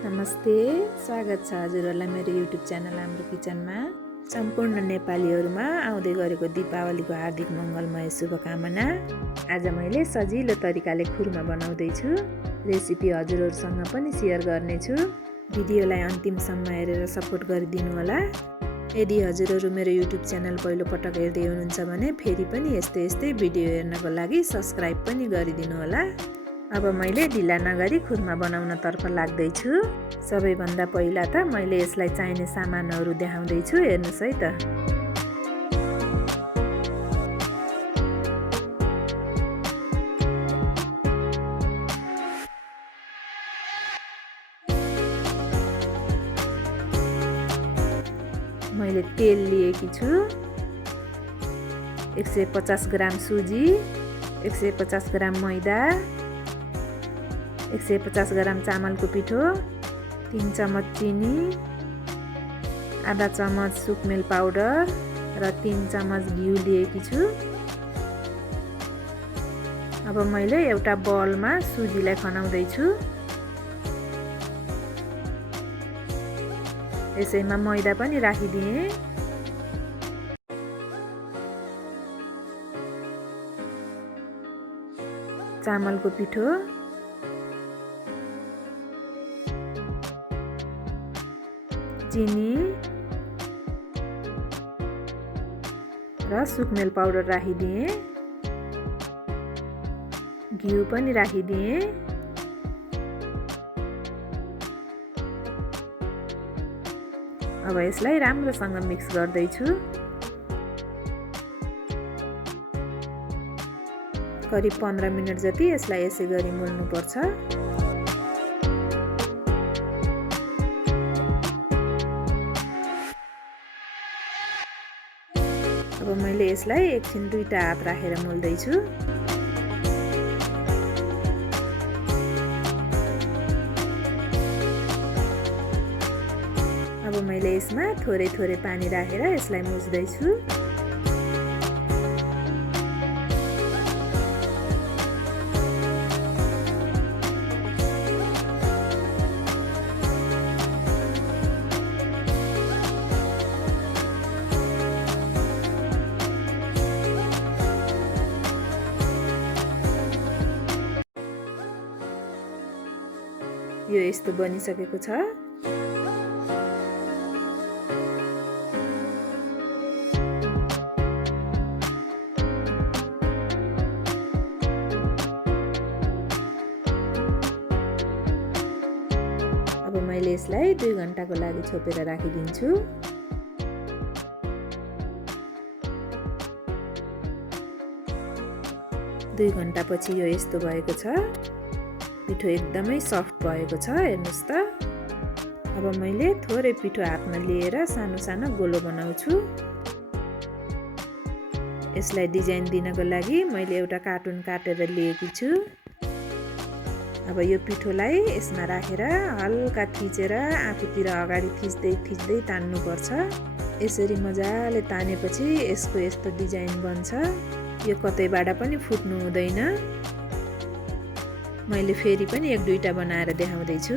नमस्ते, स्वागत छ हजुरहरूलाई मेरो युट्युब च्यानल हाम्रो किचनमा। सम्पूर्ण नेपालीहरूमा आउँदै गरेको दीपावलीको हार्दिक मङ्गलमय शुभकामना। आज मैले सजिलो तरिकाले खुर्मा बनाउँदैछु। रेसिपी हजुरहरूसँग पनि सेयर गर्नेछु। भिडियोलाई अन्तिमसम्म हेरेर सपोर्ट गरिदिनु होला। यदि हजुरहरू मेरो युट्युब च्यानल पहिलोपटक हेर्दै हुनुहुन्छ भने फेरि पनि यस्तै भिडियो हेर्नको लागि सब्स्क्राइब पनि गरिदिनु होला। अब मैले ढिला नगरी खुर्मा बनाउन तर्फ लाग्दैछु। सबैभन्दा पहिला त मैले यसलाई चाहिने सामानहरू देखाउँदैछु, हेर्नुहोस् है त। मैले तेल लिएकी छु, 150 ग्राम सुजी, 150 ग्राम मैदा, 150 ग्राम चामलको पिठो, 3 चम्मच चिनी, आधा चम्मच सुकमेल पाउडर र 3 चम्मच घिउ लिएकी छु। अब मैले एउटा बलमा सुजीलाई खनाउँदैछु। यसैमा मैदा पनि राखिदिएँ। चामलको पिठो, चिनी र सुकमेल पाउडर राखिदिएँ। घिउ पनि राखिदिएँ। अब यसलाई राम्रोसँग मिक्स गर्दैछु। करिब 15 मिनट जति यसलाई यसै गरी मोल्नुपर्छ। अब मैले यसलाई एकछिन दुईटा हात राखेर मोल्दैछु। अब मैले यसमा थोरै पानी राखेर यसलाई मुछ्दैछु। यो यस्तो बनिसकेको छ। अब मैले यसलाई 2 घण्टाको लागि छोपेर राखिदिन्छु। 2 घण्टापछि यो यस्तो भएको छ। पिठो एकदमै सफ्ट भएको छ, हेर्नुहोस् त। अब मैले थोरै पिठो हातमा लिएर सानो गोलो बनाउँछु। यसलाई डिजाइन दिनको लागि मैले एउटा कार्टुन काटेर लिएकी छु। अब यो पिठोलाई यसमा राखेर हल्का थिचेर आफूतिर अगाडि थिच्दै तान्नुपर्छ। यसरी मजाले तानेपछि यसको यस्तो डिजाइन बन्छ। यो कतैबाट पनि फुट्नु हुँदैन। मैले फेरि पनि 1-2टा बनाएर देखाउँदैछु।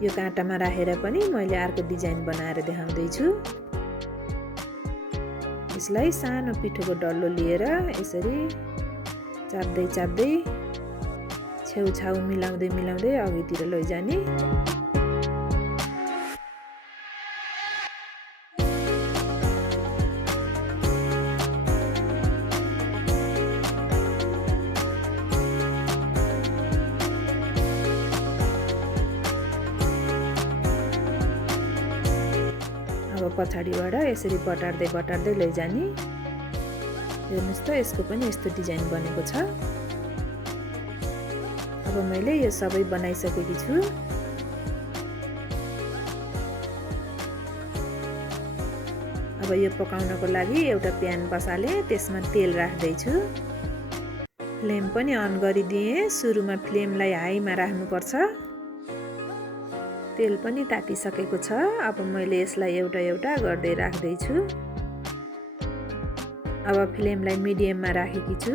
यो काँटामा राखेर पनि मैले अर्को डिजाइन बनाएर देखाउँदैछु। यसलाई सानो पिठोको डल्लो लिएर यसरी चाप्दै छेउछाउ मिलाउँदै अघितिर लैजाने। अब पछाडिबाट यसरी बटार्दै लैजाने। हेर्नुस् त यसको पनि यस्तो डिजाइन बनेको छ। अब मैले यो सबै बनाइसकेकी छु। अब यो पकाउनको लागि एउटा प्यान बसाले त्यसमा तेल राख्दै छु। फ्लेम पनि अन गरिदिए। सुरुमा फ्लेमलाई हाईमा राख्नुपर्छ। तेल पनि तातिसकेको छ। अब मैले यसलाई एउटा गर्दै राख्दै छु। अब फ्लेमलाई मिडियममा राखेकी छु।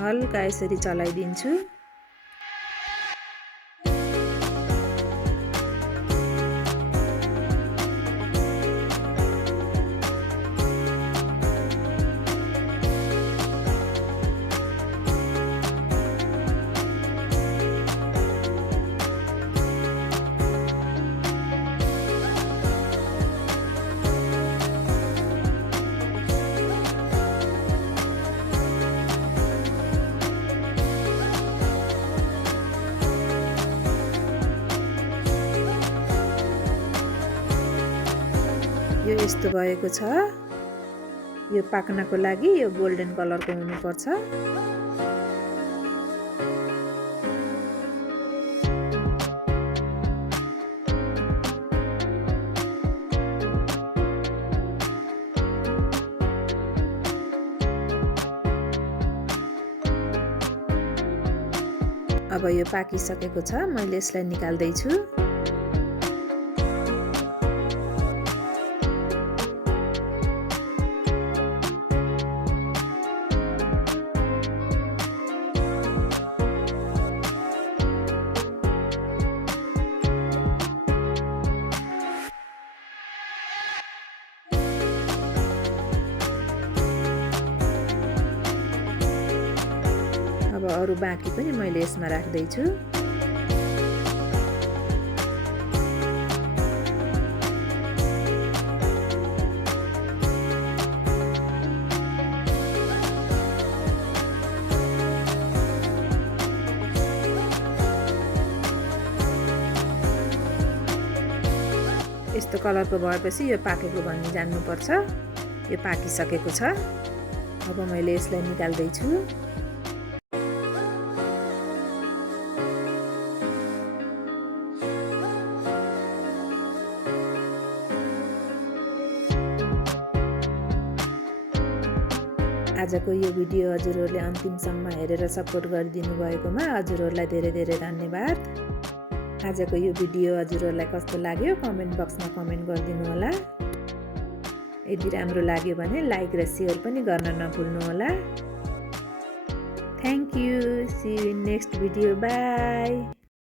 हल्का यसरी चलाइदिन्छु। यो यस्तो भएको छ। यो पाक्नको लागि यो गोल्डन कलरको हुनुपर्छ। अब यो पाकिसकेको छ। मैले यसलाई निकाल्दै छु। अब अरु बाँकी पनि मैले यसमा राख्दै छु। यस्तो कलरको भएपछि यो पाकेको भन्ने जान्नुपर्छ। यो पाकिसकेको छ। अब मैले यसलाई निकाल्दै छु। आजको यो भिडियो हजुरहरूले अन्तिमसम्म हेरेर सपोर्ट गरिदिनु भएकोमा हजुरहरूलाई धेरै धेरै धन्यवाद। आजको यो भिडियो हजुरहरूलाई कस्तो लाग्यो कमेन्ट बक्समा कमेन्ट गरिदिनु होला। यदि राम्रो लाग्यो भने लाइक र सेयर पनि गर्न नभुल्नु होला। Thank you. See you in next video. By.